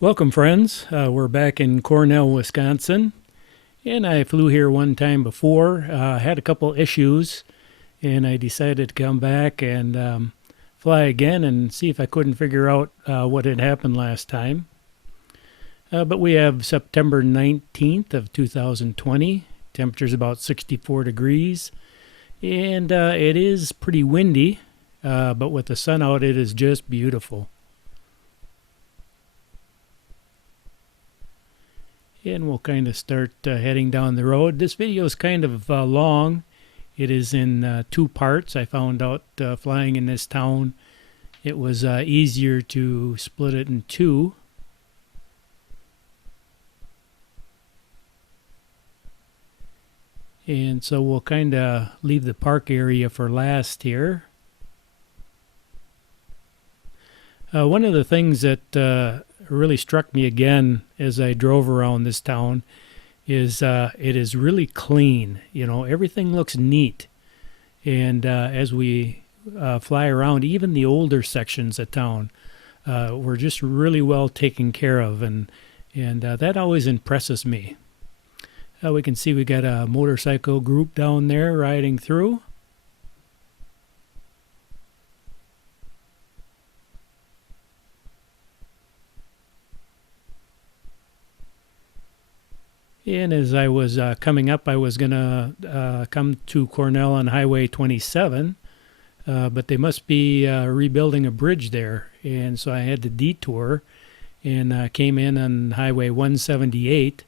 Welcome, friends. We're back in Cornell, Wisconsin, and I flew here one time before. Had a couple issues, and I decided to come back and fly again and see if I couldn't figure out what had happened last time. But we have September 19th of 2020. Temperature's about 64 degrees, and it is pretty windy, but with the sun out, it is just beautiful. And we'll kind of start heading down the road. This video is kind of long. It is in two parts. I found out flying in this town it was easier to split it in two. And so we'll kind of leave the park area for last here. One of the things that really struck me again as I drove around this town is it is really clean. You know, everything looks neat. And as we fly around, even the older sections of town were just really well taken care of. And that always impresses me. We can see we got a motorcycle group down there riding through. And as I was coming up, I was going to come to Cornell on Highway 27, but they must be rebuilding a bridge there. And so I had to detour and came in on Highway 178,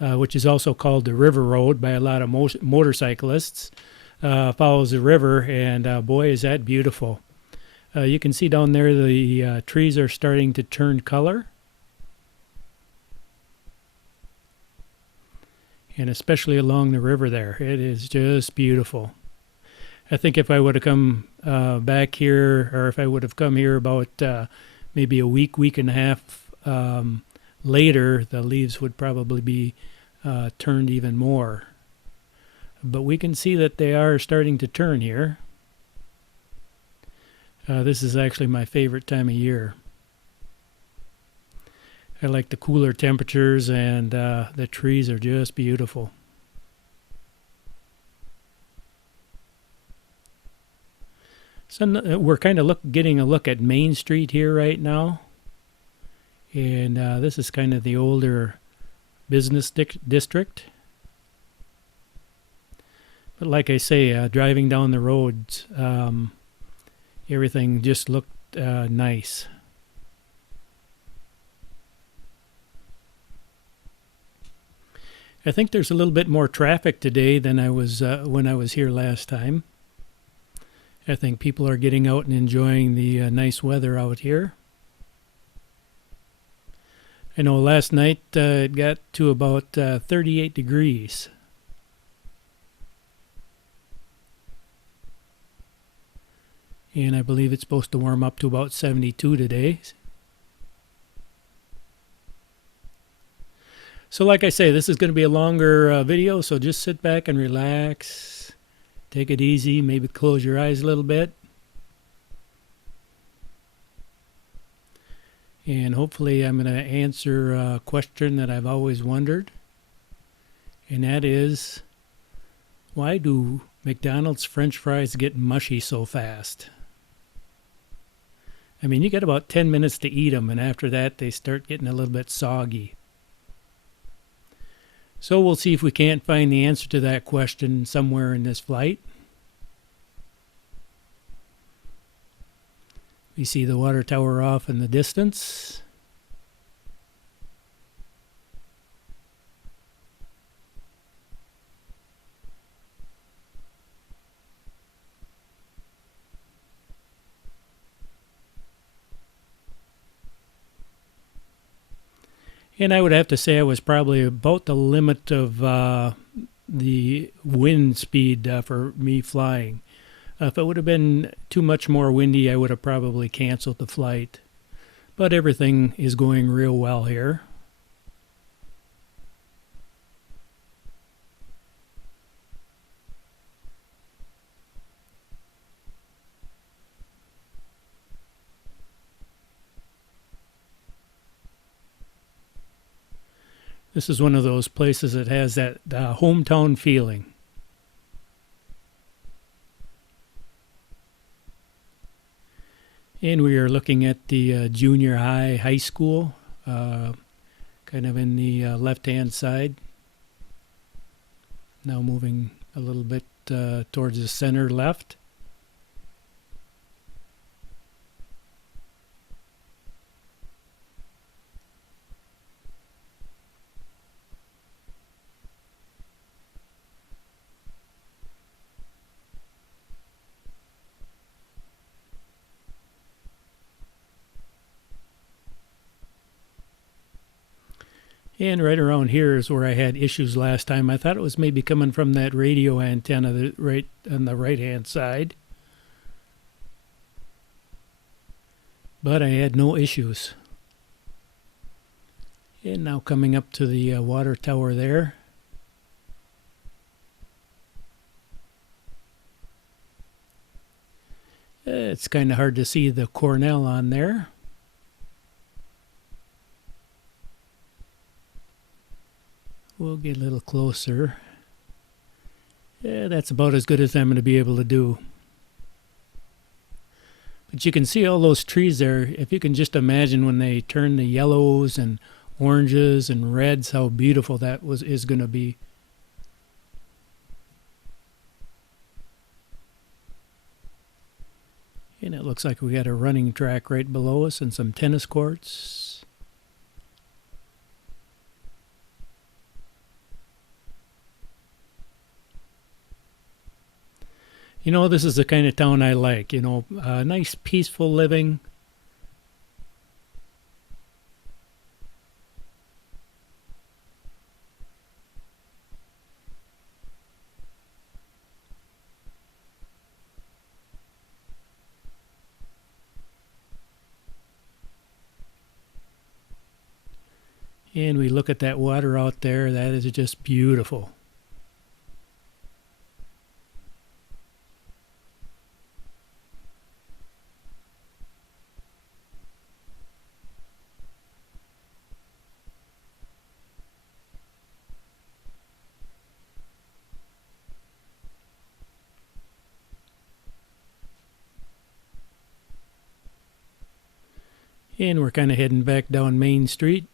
which is also called the River Road by a lot of motorcyclists. Follows the river, and boy, is that beautiful. You can see down there the trees are starting to turn color. And especially along the river there. It is just beautiful. I think if I would have come back here, or if I would have come here about maybe a week and a half later, the leaves would probably be turned even more. But we can see that they are starting to turn here. This is actually my favorite time of year. I like the cooler temperatures, and the trees are just beautiful. So we're kind of getting a look at Main Street here right now. And this is kind of the older business district. But like I say, driving down the roads, everything just looked nice. I think there's a little bit more traffic today than I was when I was here last time. I think people are getting out and enjoying the nice weather out here. I know last night it got to about 38 degrees. And I believe it's supposed to warm up to about 72 today. So like I say, this is going to be a longer video, so just sit back and relax. Take it easy, maybe close your eyes a little bit. And hopefully I'm going to answer a question that I've always wondered. And that is, why do McDonald's French fries get mushy so fast? I mean, you got about 10 minutes to eat them, and after that they start getting a little bit soggy. So we'll see if we can't find the answer to that question somewhere in this flight. We see the water tower off in the distance. And I would have to say I was probably about the limit of the wind speed for me flying. If it would have been too much more windy, I would have probably canceled the flight. But everything is going real well here. This is one of those places that has that hometown feeling. And we are looking at the junior high school, kind of in the left-hand side. Now moving a little bit towards the center left. And right around here is where I had issues last time. I thought it was maybe coming from that radio antenna right on the right-hand side. But I had no issues. And now coming up to the water tower there. It's kind of hard to see the Cornell on there. We'll get a little closer. Yeah, that's about as good as I'm going to be able to do. But you can see all those trees there. If you can just imagine when they turn the yellows and oranges and reds, how beautiful that is going to be. And it looks like we got a running track right below us and some tennis courts. You know, this is the kind of town I like, you know, nice peaceful living. And we look at that water out there, that is just beautiful. And we're kind of heading back down Main Street.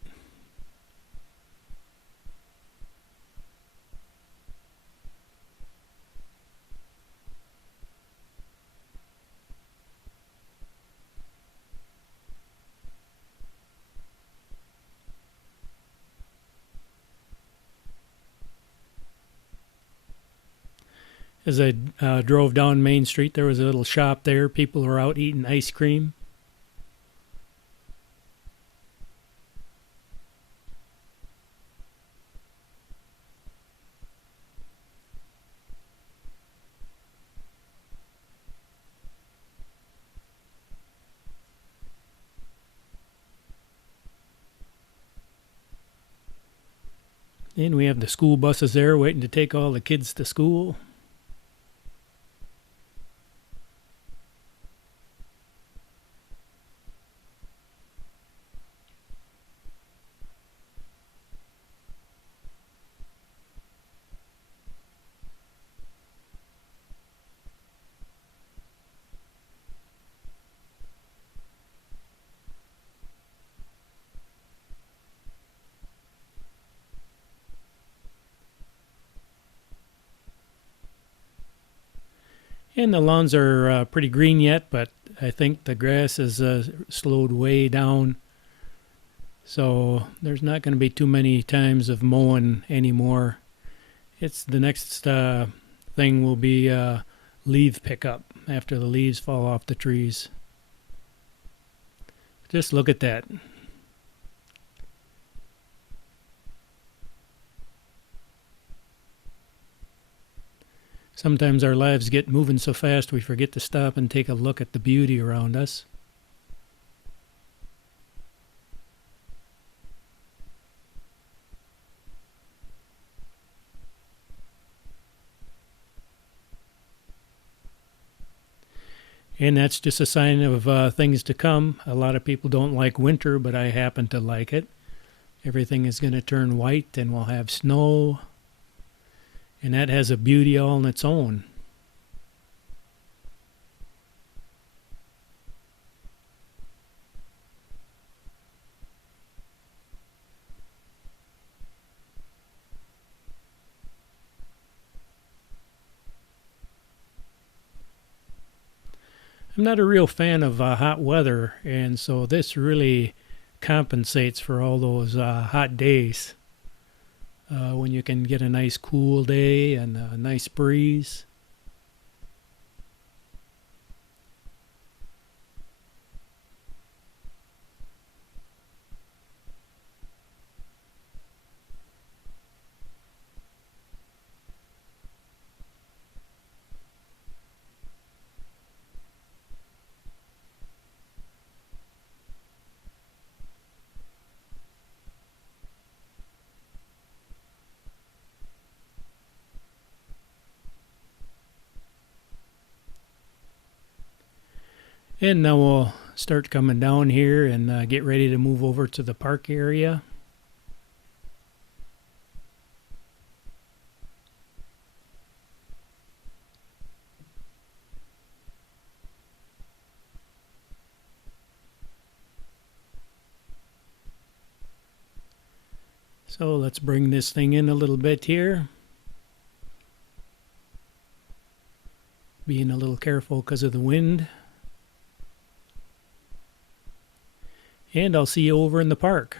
As I drove down Main Street, there was a little shop there. People were out eating ice cream. And we have the school buses there waiting to take all the kids to school. And the lawns are pretty green yet, but I think the grass is slowed way down. So there's not going to be too many times of mowing anymore. It's the next thing will be leaf pickup after the leaves fall off the trees. Just look at that. Sometimes our lives get moving so fast we forget to stop and take a look at the beauty around us. And that's just a sign of things to come. A lot of people don't like winter, but I happen to like it. Everything is going to turn white and we'll have snow. And that has a beauty all on its own. I'm not a real fan of hot weather, and so this really compensates for all those hot days. When you can get a nice cool day and a nice breeze. And now we'll start coming down here and get ready to move over to the park area. So let's bring this thing in a little bit here. Being a little careful because of the wind. And I'll see you over in the park.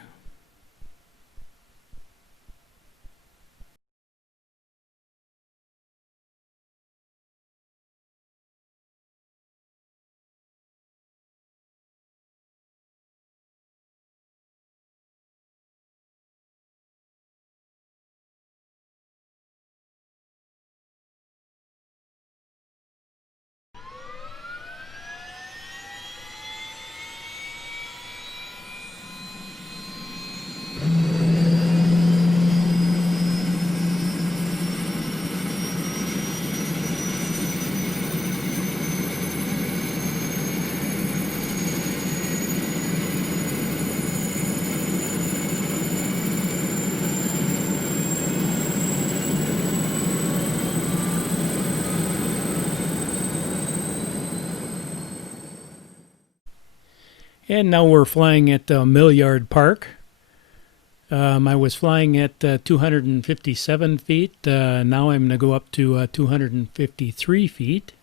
And now we're flying at Milliard Park. I was flying at 257 feet. Now I'm going to go up to 253 feet.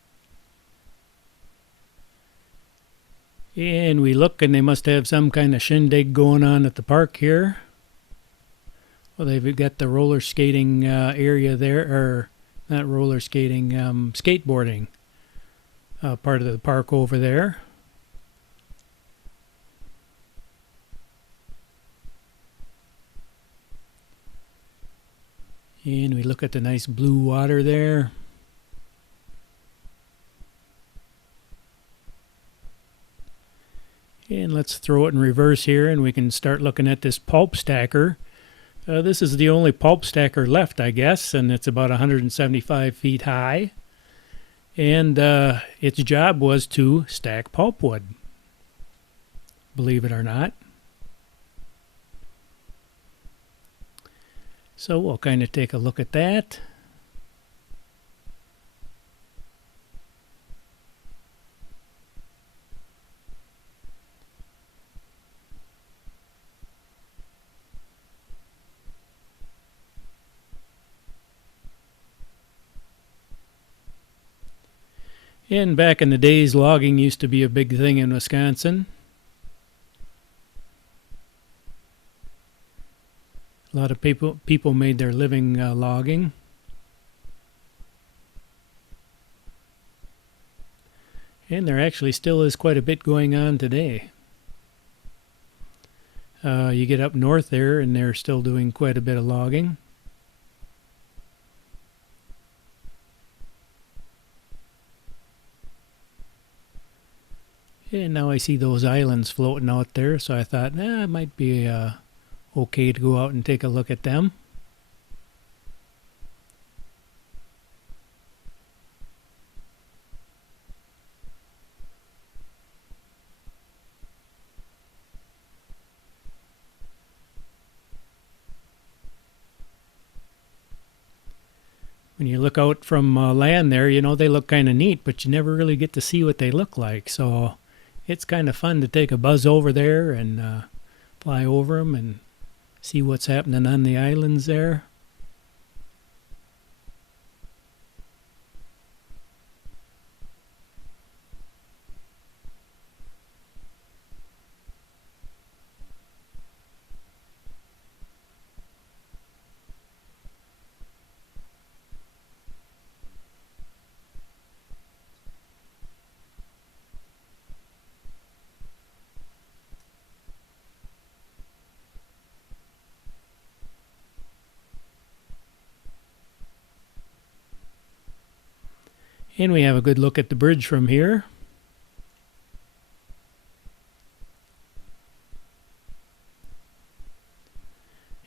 And we look and they must have some kind of shindig going on at the park here. Well, they've got the roller skating area there, or not roller skating, skateboarding part of the park over there. And we look at the nice blue water there. And let's throw it in reverse here and we can start looking at this pulp stacker. This is the only pulp stacker left, I guess, and it's about 175 feet high. And its job was to stack pulpwood, believe it or not. So we'll kind of take a look at that. And back in the days, logging used to be a big thing in Wisconsin. A lot of people made their living logging. And there actually still is quite a bit going on today. You get up north there and they're still doing quite a bit of logging. And now I see those islands floating out there, so I thought, it might be okay to go out and take a look at them. when you look out from land there, they look kind of neat, but you never really get to see what they look like. So it's kind of fun to take a buzz over there and fly over them and see what's happening on the islands there. And we have a good look at the bridge from here.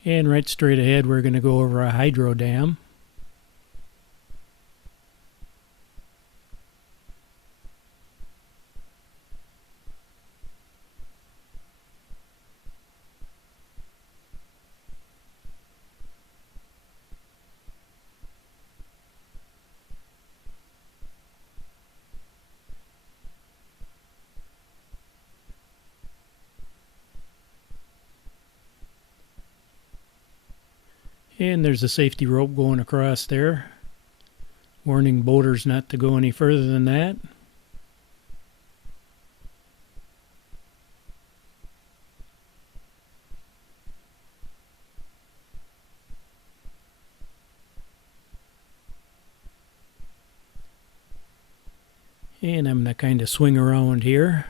And right straight ahead, we're going to go over a hydro dam. And there's a safety rope going across there, warning boaters not to go any further than that. And I'm going to kind of swing around here.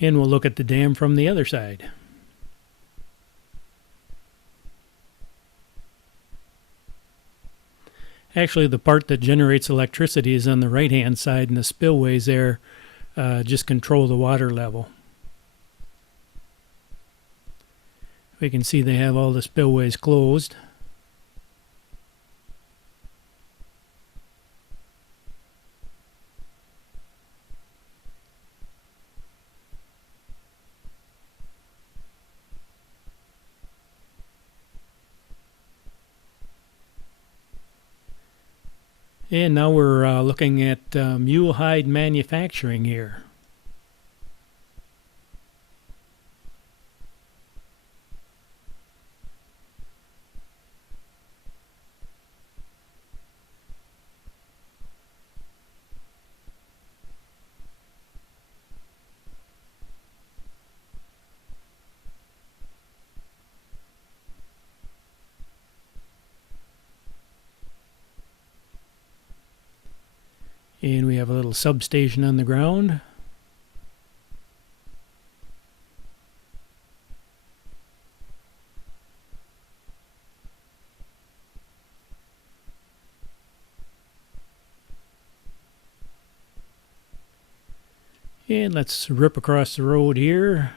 And we'll look at the dam from the other side. Actually, the part that generates electricity is on the right-hand side, and the spillways there just control the water level. We can see they have all the spillways closed. And now we're looking at mule hide manufacturing here. And we have a little substation on the ground. And let's rip across the road here.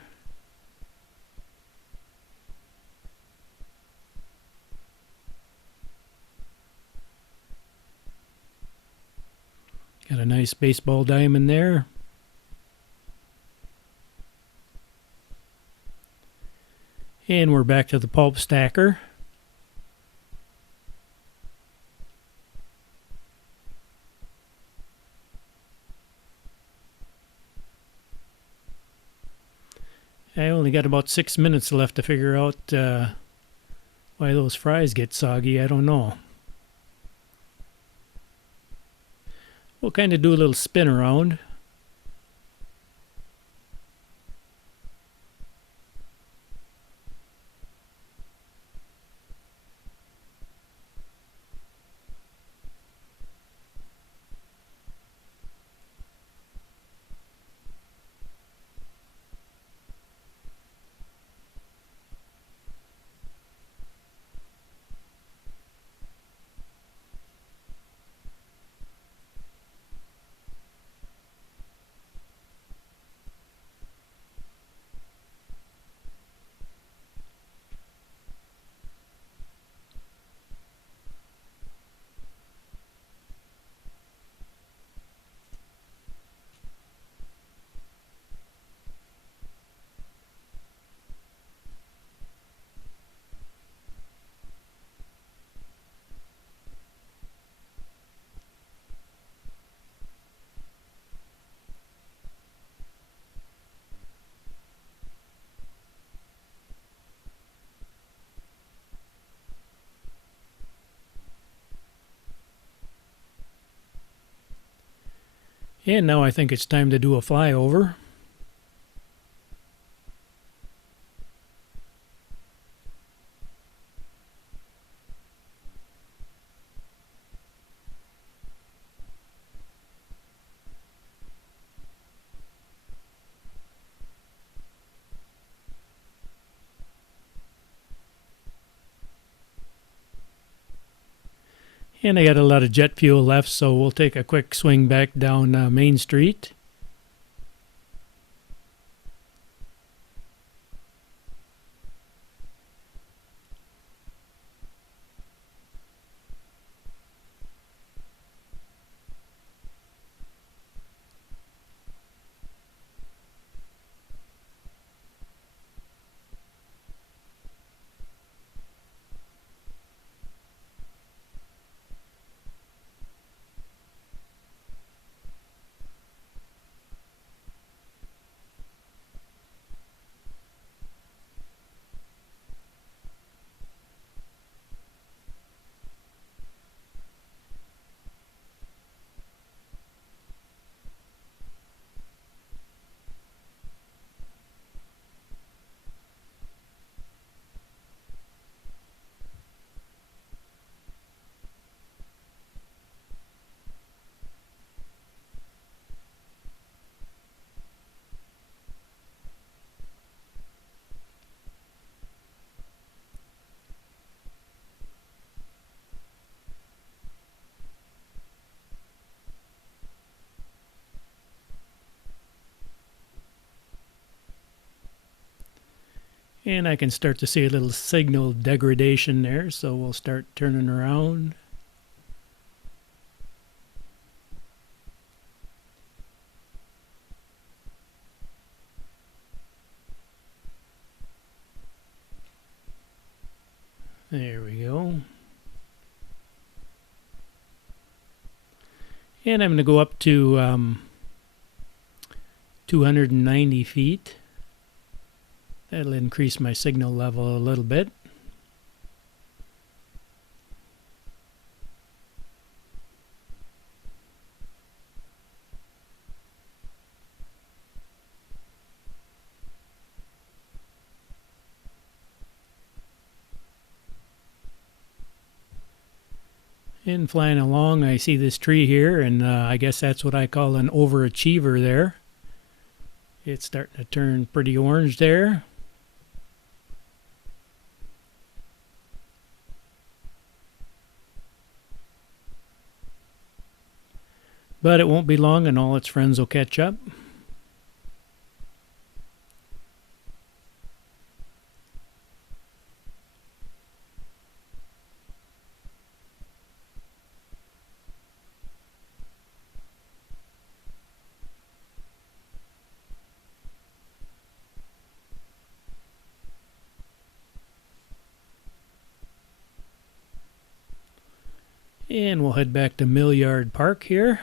Got a nice baseball diamond there. And we're back to the pulp stacker. I only got about 6 minutes left to figure out why those fries get soggy. I don't know. We'll kind of do a little spin around. And now I think it's time to do a flyover. And I got a lot of jet fuel left, so we'll take a quick swing back down Main Street. And I can start to see a little signal degradation there, so we'll start turning around. There we go. And I'm going to go up to 290 feet. That'll increase my signal level a little bit. And flying along, I see this tree here, and I guess that's what I call an overachiever there. It's starting to turn pretty orange there. But it won't be long and all its friends will catch up. And we'll head back to Millyard Park here.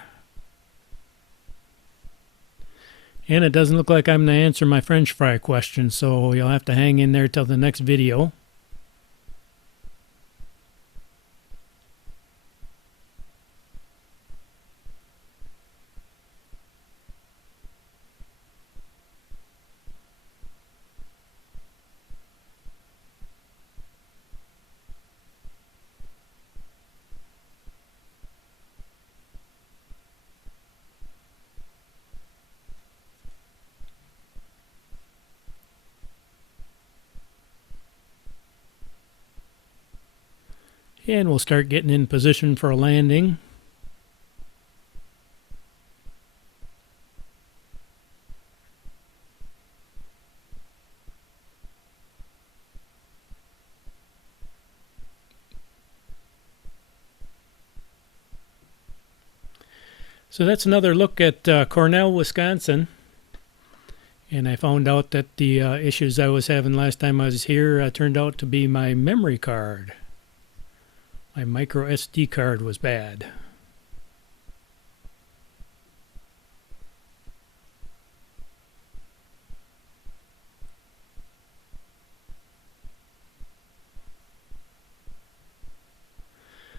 And it doesn't look like I'm going to answer my French fry question, so you'll have to hang in there till the next video. And we'll start getting in position for a landing. So that's another look at Cornell, Wisconsin. And I found out that the issues I was having last time I was here turned out to be my memory card. My micro SD card was bad.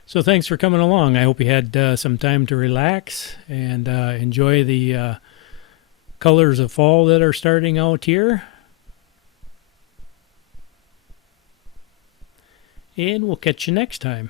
So thanks for coming along. I hope you had some time to relax and enjoy the colors of fall that are starting out here. And we'll catch you next time.